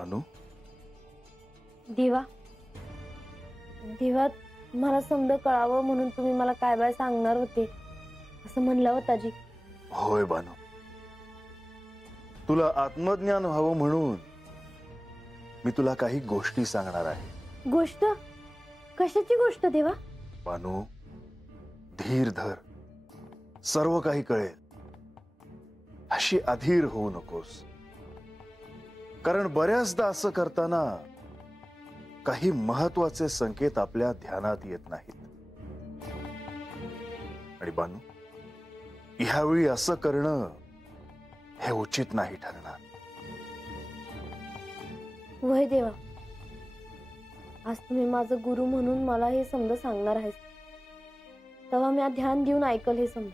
बानू, देवा देवा मला समज कळावं म्हणून तुम्ही मला काय बाय सांगणार होते असं म्हणलं होता जी. होय बानू, तुला आत्मज्ञान व्हावं म्हणून मी तुला काही गोष्टी सांगणार आहे. गोष्ट? कशाची गोष्ट देवा? बानू, धीर धर, सर्व काही कळेल. अशी अधीर होऊ नकोस, कारण बऱ्याचदा असं करताना काही महत्वाचे संकेत आपल्या ध्यानात येत नाहीत. आणि बानू, ह्यावेळी असं करणं हे उचित नाही ठरणार. वय देवा, आज तुम्ही माझं गुरु म्हणून मला हे समज सांगणार आहेस, तेव्हा मी ध्यान देऊन ऐकल हे समज.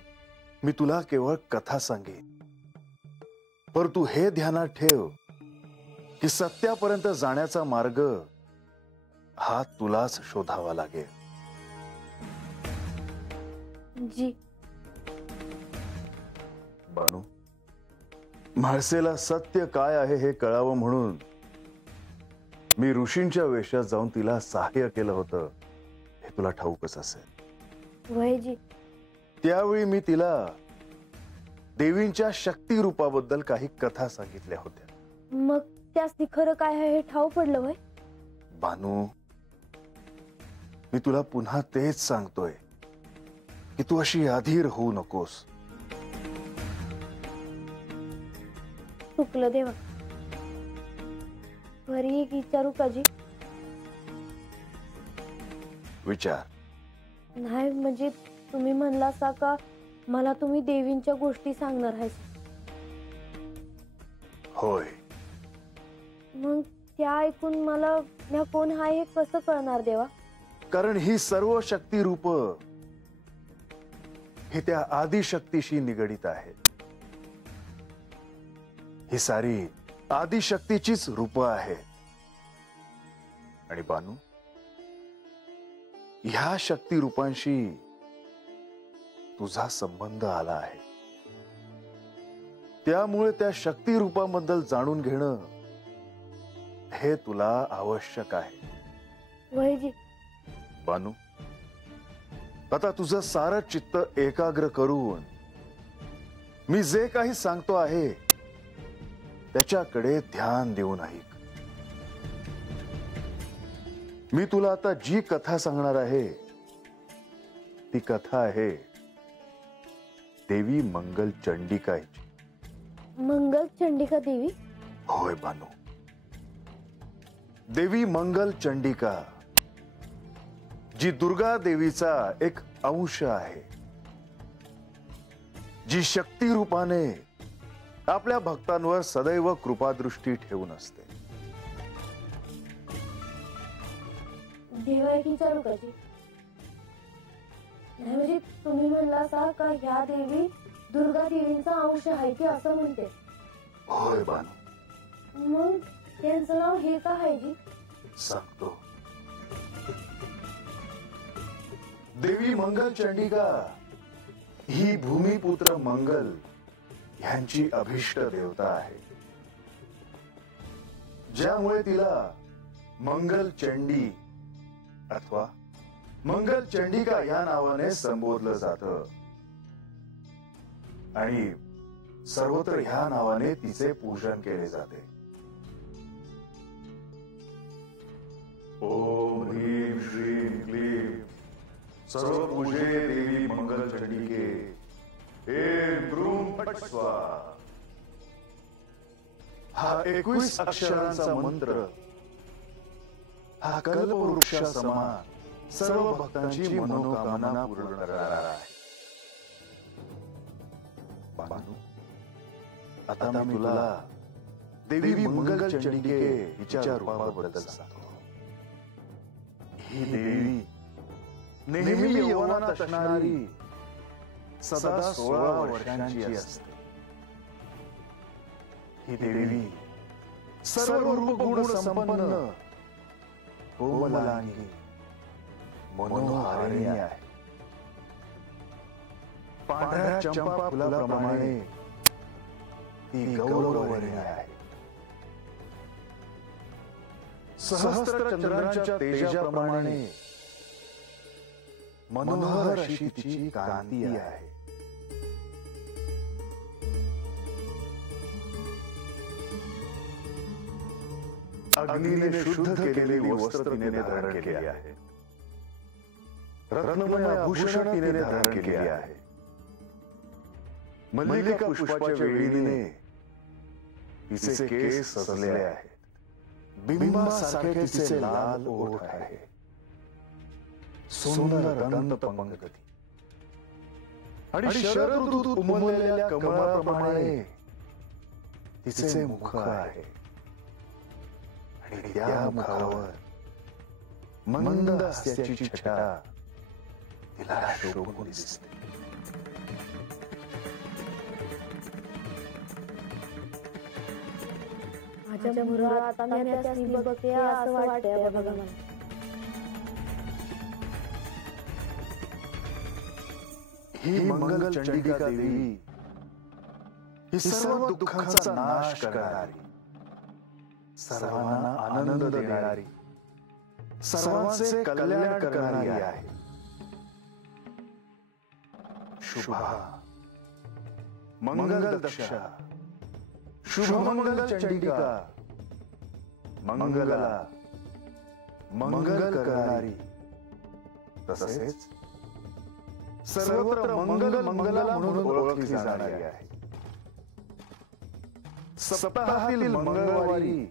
मी तुला केवळ कथा सांगेन, पर तू हे ध्यानात ठेव की सत्यापर्यंत जाण्याचा मार्ग हा तुलाच शोधावा लागेल. जी. बानू, म्हाळसेला सत्य काय आहे हे कळावं म्हणून मी ऋषींच्या वेशात जाऊन तिला सहाय्य केलं होतं, हे तुला ठाऊकच असेल. वय जी. त्यावेळी मी तिला देवींच्या शक्ती रूपाबद्दल काही कथा सांगितल्या होत्या. मग त्यास खरं काय आहे हे ठाऊक पडलं वय? बानू, मी तुला पुन्हा तेच सांगतोय की तू अशी अधीर होऊ नकोस. चुकलं देवा. वरी एक विचारू का जी? विचार. नाही म्हणजे तुम्ही म्हणला सा का मला तुम्ही देवींच्या गोष्टी सांगणार आहेस. होय. मग त्या ऐकून मला ह्या कोण हाय हे कसं कळणार देवा? कारण ही सर्व शक्ती रूप हे त्या आदिशक्तीशी निगडित आहे. ही सारी आदिशक्तीचीच रूप आहे. आणि बानू, ह्या शक्ती रूपांशी तुझा संबंध आला आहे. त्यामुळे त्या शक्ती रूपाबद्दल जाणून घेणं हे तुला आवश्यक आहे. वयजी. बानू, आता तुझं सारं चित्त एकाग्र करून मी जे काही सांगतो आहे त्याच्याकडे ध्यान देऊन ऐक. मी तुला आता जी कथा सांगणार आहे ती कथा आहे देवी मंगल चंडिकाची. मंगल चंडिका देवी? होय बानू, देवी मंगल चंडिका जी दुर्गा देवीचा एक अंश आहे, जी शक्ती रूपाने आपल्या भक्तांवर सदैव कृपादृष्टी ठेवून असते. देवा एक विचारू का जी? नाही म्हणजे तुम्ही म्हणला सा का ह्या देवी दुर्गा देवींचा अंश आहे की असं म्हणते? होय बानू. मग त्यांचं नाव हे का आहे जी? सांगतो. देवी मंगल चंडिका ही भूमिपुत्र मंगल यांची अभिष्ट देवता आहे, ज्यामुळे तिला मंगल चंडी अथवा मंगल चंडिका या नावाने संबोधलं जातं. आणि सर्वत्र ह्या नावाने तिचे पूजन केले जाते. ओम ह्रीं श्रीं क्लीं सर्व पूजे देवी मंगल चंडिके. ऐं क्रूं फट् स्वाहा. हा 21 अक्षरांचा मंत्र हा कल्पवृक्षा समान सर्व भक्तांची मनोकामना पूर्ण करणारा आहे. बानू, आता मी तुला देवी मंगल चंडिके हिच्या रूपाबद्दल सांगतो. ही देवी नेहमी यौवनात असणारी, सदा 16 वर्षांची असते. ही देवी सर्व रूप गुण संपन्न, कोमलांगी, मनोहारिणी आहे. पांढऱ्या चंपा फुलाप्रमाणे ती गौरववर्णी आहे. सहस्त्र चंद्रांच्या तेजाप्रमाणे मनोहर अशी तिची कांती आहे. अग्नीने शुद्ध केलेली वस्त्र तिने धारण केली आहे. रत्नमय आभूषण तिने धारण केली आहे. मल्लिका पुष्पाच्या वेळीने तिचे केस सजले आहेत. बिंबासारखे तिचे लाल ओठ आहे. सुंदर दंत पंकती आणि शरद ऋतूत उमललेल्या कमळाप्रमाणे तिचे मुख आहे. आणि त्या मुखावर मंद हास्याची छटा तिला शोभून दिसते. माझ्या मुरात आता मी त्यास बघते असं वाटतंय बघा मला. ही मंगल चंडिका देवी ही सर्व दुःखांचा नाश करणारी, सर्वांना आनंद देणारी, सर्वांचे कल्याण करणारी आहे. शुभा मंगल दक्षा शुभमंगल चंडिका, मंगला मंगल करणारी, तसेच सर्वत्र मंगल मंगला म्हणून ओळखली जाणारी आहे. सप्ताहातील मंगळवारी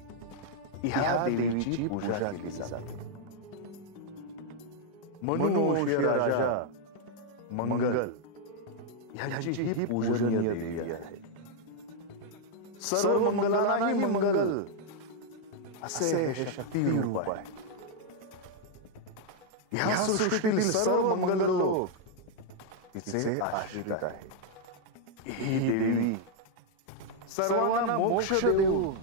ह्या देवीची पूजा केली जाते. मनुवंशीय राजा मंगल ह्याची ही पूजनीय देवी आहे. सर्व मंगलांनाही मंगल असे हे शक्ती रूप आहे. ह्या सृष्टीतील सर्व मंगल लोक तिचे आश्रित आहे. ही देवी सर्वांना मोक्ष देऊन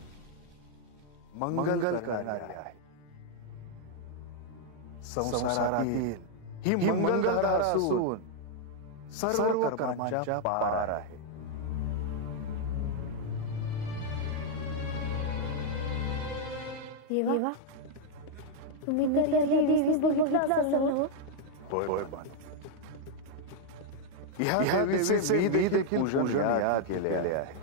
मंगल करणारी आहे. संसारातील ही मंगलधारा असून सर्व कर्मांच्या पार आहे. देवा, तुम्ही तर या देवीस बघितलं असेल ना? होय बाळा. ह्या देवीचे मी देखील पूजन या केले आहे.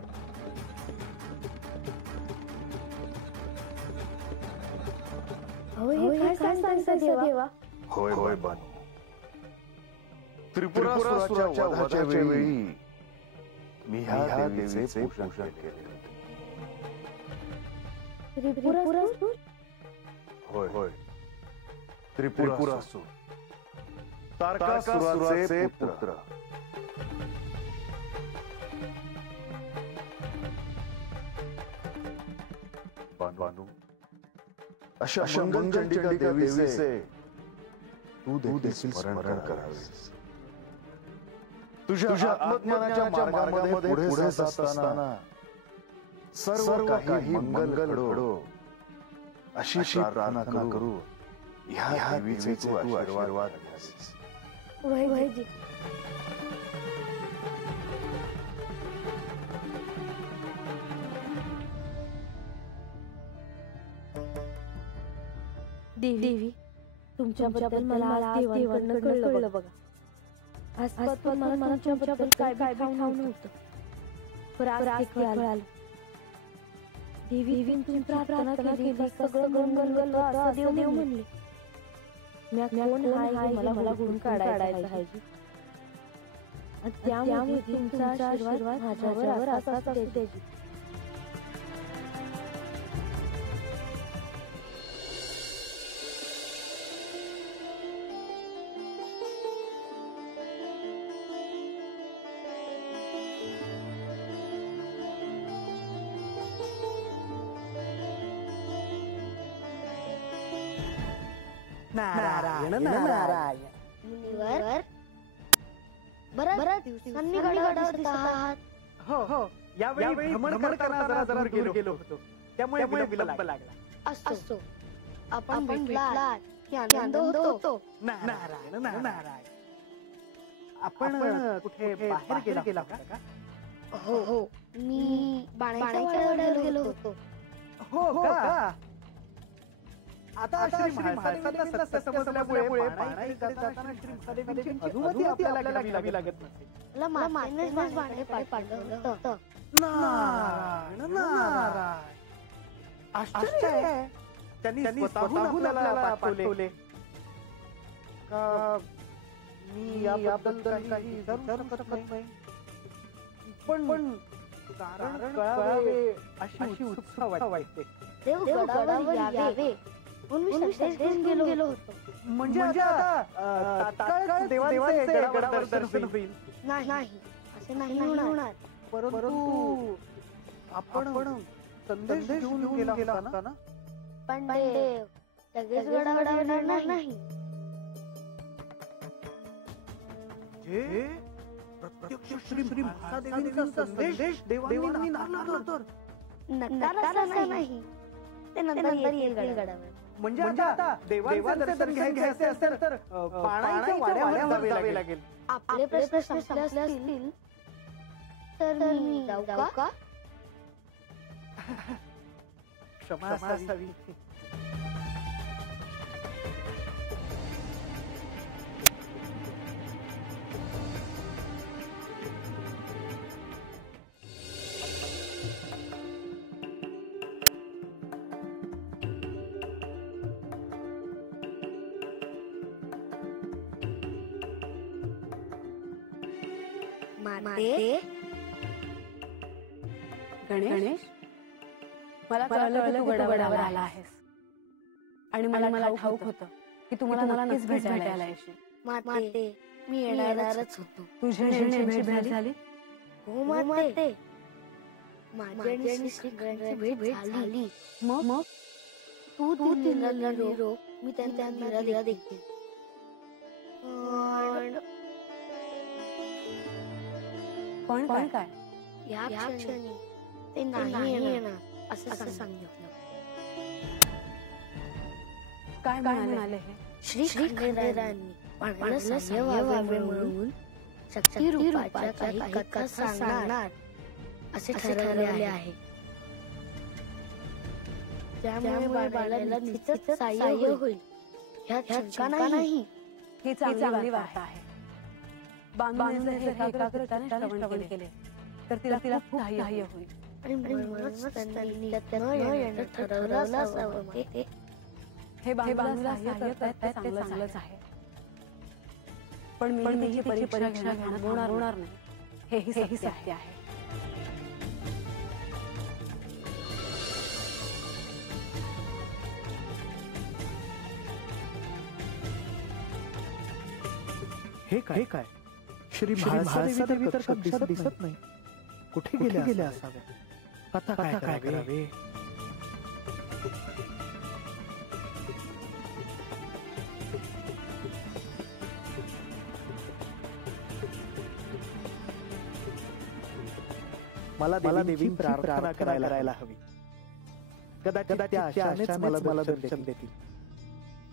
हे काय सांगता देवा? होय बानू. त्रिपुरासुराच्या वधाच्या वेळी मी ह्या देवीचे पूजन केले. त्रिपुरासुर? होय. त्रिपुरासुर तारकासुराचे पुत्र. बानू, अशा मंगल चंडिका देवीचे तू देखील स्मरण करावेस. तुझ्या आत्मज्ञानाच्या मार्गामध्ये पुढे जात असताना सर्व काही मंगल घडो अशी प्रार्थना करू. ह्या देवीचे तू आशीर्वाद घ्यावेस. वैजी, देवी, तुमच्याबद्दल मला आज देवांकडनं कळलं बघा. आजपासून मला तुमच्याबद्दल काय खाऊ नव्हतं, पण आज कळालं. देवी, तुम्ही प्रार्थना केली, सगळं मंगल असं देव म्हणले. मी कोण हाय मला गुण काढायचा आहे. त्यामुळे तुमचा आशीर्वाद माझ्यावर असाच असू. नारायण नारायण. मुनिवर, बराच दिवसांनी गडावर दिसत आहात. हो, यावेळी भ्रमण करताना जरा गेलो होतो, त्यामुळे विलंब लागला. असो, आपण भेटलात की आनंद होतो. नारायण नारायण. आपण कुठे बाहेर गेला होता का? हो, मी बाणाच्या वाड्यावर गेलो होतो. हो का? आता श्री म्हाळसादेवींना सत्य समजल्यामुळे पाणाईकडे जाताना श्री म्हाळसादेवींची अनुमती आपल्याला घ्यावी लागत नसेल. मला मातीनेच भांडे पाठवलं होतं. नारायण नारायण, आश्चर्य आहे. त्यांनी स्वतःहून आपल्याला पाठवले का? मी याबद्दल काही विचारू शकत नाही, पण कारण कळावे अशी उत्सुकता वाटते. देव गडावर यावे म्हणून मी संदेश घेऊन गेलो होतो. म्हणजे आता तात्काळ देवाचे गडावर दर्शन होईल? नाही, असे नाही होणार. परंतु आपण संदेश घेऊन गेला होता ना? पण देव लगेच गडावर येणार नाही. जे प्रत्यक्ष श्री म्हाळसादेवींचा संदेश देवांनी नाकारला तर नकार नाही, ते नंतर येईल गडावर. म्हणजे आता देवांचं दर्शन घ्यायचे असेल तर पाणाईच्या वाड्यावर जावे लागेल. आपले प्रश्न संपले असतील तर मी जाऊ का? क्षमा असावी. माते गणेश, मला कळलं की तू गडावर आला आहेस आणि मला ठाऊक होतं की तुम्हाला नक्कीच भेटायला येशील. माते मी येणारच होतो. तुझी भेट झाली? हो माते, माझी आणि श्रीखंडाची भेट झाली. मग तू दिलेला निरोप मी त्यांना दिला देखील. पण काय? या क्षणी ते नाही येणार असं सांगितलं. काय म्हणाले हे? श्रीखंडेरायांनी पाण्याला सहाय्य व्हावे म्हणून शक्ती रूपाच्या काही कथा सांगणार असे ठरवले आहे. त्यामुळे बाळाला निश्चित सहाय्य होईल ह्यात शंका नाही. ही चांगली वार्ता आहे. बांधवांचे हे एकाग्रतेने श्रवण केले तर तिला खूप सहाय्य होईल. आणि म्हणूनच त्यांनी त्यात न येणं ठरवलं असावं. हे बांधवांना सहाय्य करता चांगलंच आहे, पण मी तिची परीक्षा घेणं होणार नाही हेही सत्य आहे. हे काय? श्री म्हाळसादेवी तर कक्षात दिसत नाही. कुठे गेले असावे? आता काय करावे? मला देवीची प्रार्थना करायला हवी. कदाचित त्या आशानेच मला दर्शन देतील.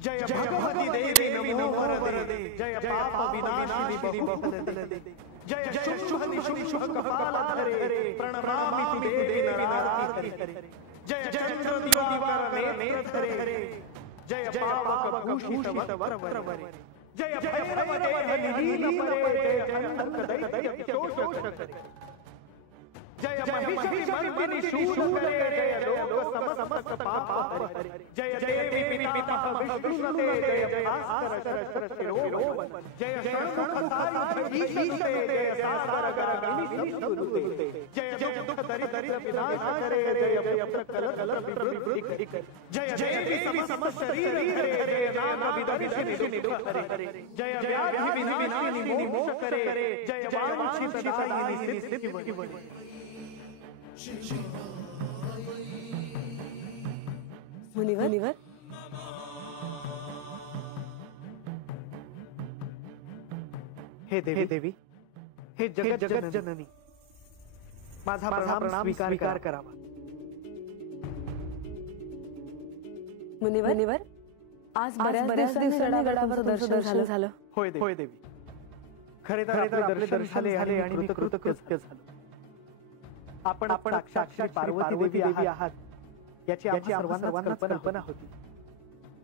जय भगवती देवी नमो वरदे, जय पाप विनाशिनी बहुफलदे, जय शुभ कपालधरे, प्रणमामि देवी नरार्ति करे, जय चंद्र दिवाकर नेत्रे, जय पावक भूषित वरवरे, जय भैरव देह लीन परे, जय दैत्य शोषक करे, जय महिषमर्दिनी शूल करे, जय लोक समस्त पाप हरे, जय देवी पिता विष्णुते, जय भास्कर शिरोमणि, जय षण्मुखधारी ईशते, जय सागर गगनी सुरुते, जय दुख दरिद्र विनाश करे, जय पुत्र कलत्र विवृद्धि करे, जय देवी समस्त शरीर हरे, जय नाम विदर्शनि दुख हरे, जय व्याधि विनाशिनी मोक्ष करे, जय वांछित दायिनी सिद्धि बने. मुनिवर, हे देवी, हे जगत जननी, माझा प्रणाम स्वीकार करावा. मुनिवर, आज बऱ्याच दिवसांनी गडावर दर्शन झालं. होय देवी, खरे तर आपले दर्शन झाले आणि कृतकृत्य झालो. आपण साक्षात पार्वती देवी आहात याची सर्वांना कल्पना होती.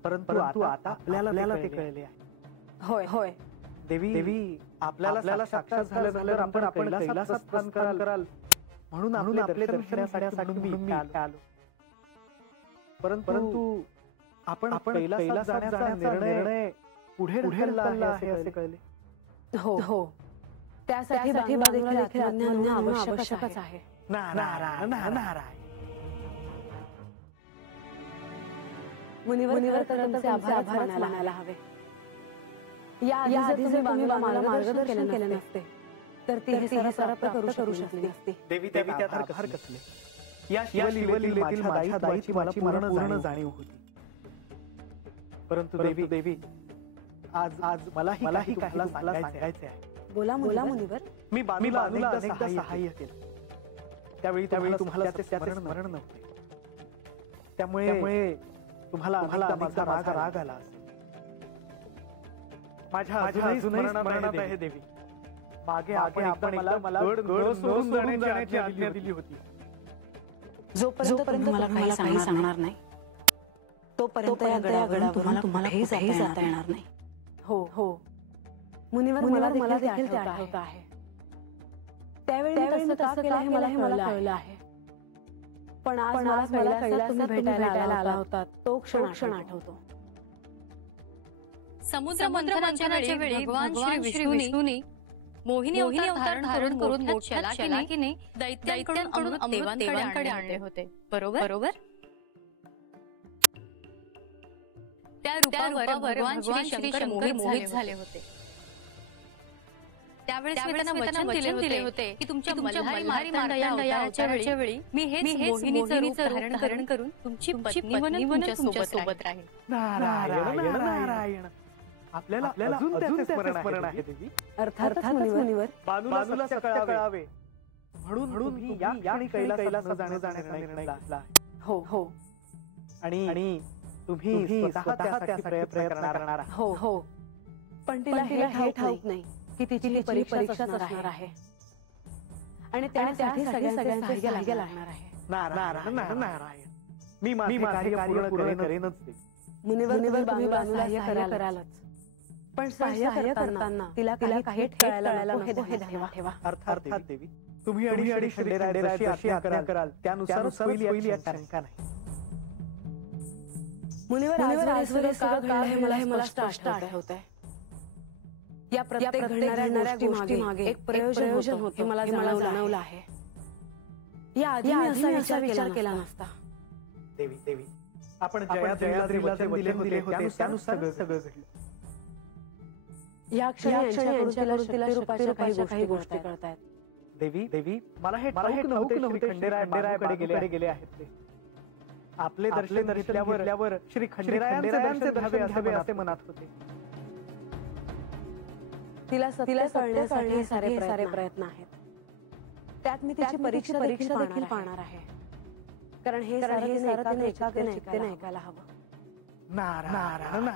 परंतु आता आपल्याला ते कळले आहे. होय होय देवी आपल्याला साक्षात झाल्यानंतर आपण कैलासात स्थान कराल म्हणून आपले दर्शनासाठी मी आलो. परंतु आपण कैलासात जाण्याचा निर्णय पुढे ढकलला आहे असे कळले. हो त्यासाठी बाजूला देखील अज्ञान आवश्यकच आहे. नारायण मुनिवर तुमचे आभार मानायला हवे. या आधी जर तुम्ही मला मार्गदर्शन केले नसते तर ती हे सारा प्राप्त करू शकली नसती. देवी त्यात हरकत नाही. या शिवलीलेतील माझ्या दायीची मला पूर्ण जाणीव होती. परंतु देवी आज मलाही काही सांगायचे आहे. बोला मुनिवर. मी बानूला अनेकदा सहाय्य केलं. त्यावेळी तुम्हाला त्याचे स्मरण नव्हते. त्यामुळे तुम्हाला माझा राग आला असेल. माझ्या अजूनही स्मरणात आहे देवी. मागे आपण मला गड सोडून जाण्याची आज्ञा दिली होती. जोपर्यंत मला काही सांगणार नाही तोपर्यंत या गडावरून तुम्हाला कुठेही जाता येणार नाही. हो मुनिवर मला देखील ते आठवत आहे. त्यावेळी तसं का केलं हे मला कळलं आहे. पण आज मला कैलासात तुम्ही भेटायला आला होता तो क्षण आठवतो. समुद्र मंथनाच्या वेळी भगवान श्री विष्णूंनी मोहिनी अवतार धारण करून मोक्षात शलाकीने दैत्यांकडून अमृत देवांकडे आणले होते. बरोबर त्या रूपावर भगवान श्री शंकर मोहित झाले होते. त्यावेळेस त्यांना वचन दिले होते की तुमच्या मल्हारी मार्तंड या अवताराच्या वेळी मी हेच मोहिनीचं रूप धारण करून तुमची पत्नी बनून तुमच्या सोबत राहील. नारायण आपल्याला अजून त्याचे स्मरण आहे देवी. अर्थात मुनिवर बानूला सत्य कळावे म्हणून मी या क्षणी कैलासात जाण्याचा निर्णय घेतला. हो आणि तुम्ही स्वतः त्यासाठी प्रयत्न करणार आहात. हो पण तिला हे ठाऊक नाही की तिची परीक्षा असणार आहे आणि त्यासाठी सगळ्यांचे सहाय्य लागणार आहे. नारायण मी माझे कार्य पूर्ण करेनच. मुनिवर बानूला सहाय्य करालच पण सहाय्य करताना तिला काही कळायला नको हे ध्यानात ठेवा. अर्थात देवी तुम्ही आणि खंडेरायाची आज्ञा कराल त्यानुसार होईल यात शंका नाही. मुनिवर आज सगळं घडलं हे मला स्पष्ट आठवतंय. या प्रत्येक घडणाऱ्या गोष्टी मागे एक प्रयोजन होते मला जाणवलं आहे. या आधी मी असा विचार केला नसता. देवी आपण जयाद्रीला जे वचन दिले होते त्यानुसार सगळं घडलं. या क्षणी तिला शक्ती काही गोष्टी कळतायत. देवी मला हे ठाऊक नव्हते खंडेरायाकडे गेले आहेत ते. आपले दर्शन घेतल्यावर श्री खंडेरायांचे दर्शन घ्यावे असे मनात होते. तिला कळण्यासाठी सारे प्रयत्न आहेत. त्यात मी तिची परीक्षा देखील पाहणार आहे. कारण हे सारं एकाग्रचित्तेने ऐकायला हवं. नारायण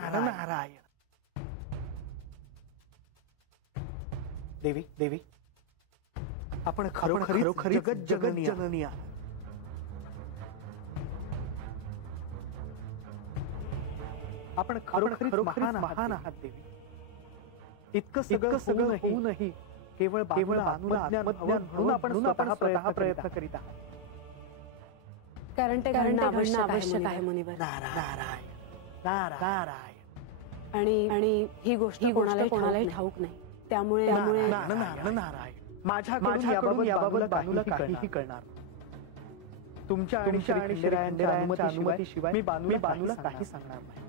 देवी आपण खरोखर जगत जननी आहात. आपण खरोखर महान आहात देवी. इतकं सगळं होऊनही केवळ बानूला आत्मज्ञान म्हणून आपण स्वतः प्रयत्न करीत आहात. कारण ते आवश्यक आहे मुनिवर. नारायण आणि ही गोष्ट कोणालाही ठाऊक नाही. त्यामुळे नारायण माझ्याकडून याबाबत बानूला काहीही कळणार. तुमच्या आणि खंडेरायांच्या अनुमतीशिवाय मी बानूला काही सांगणार नाही.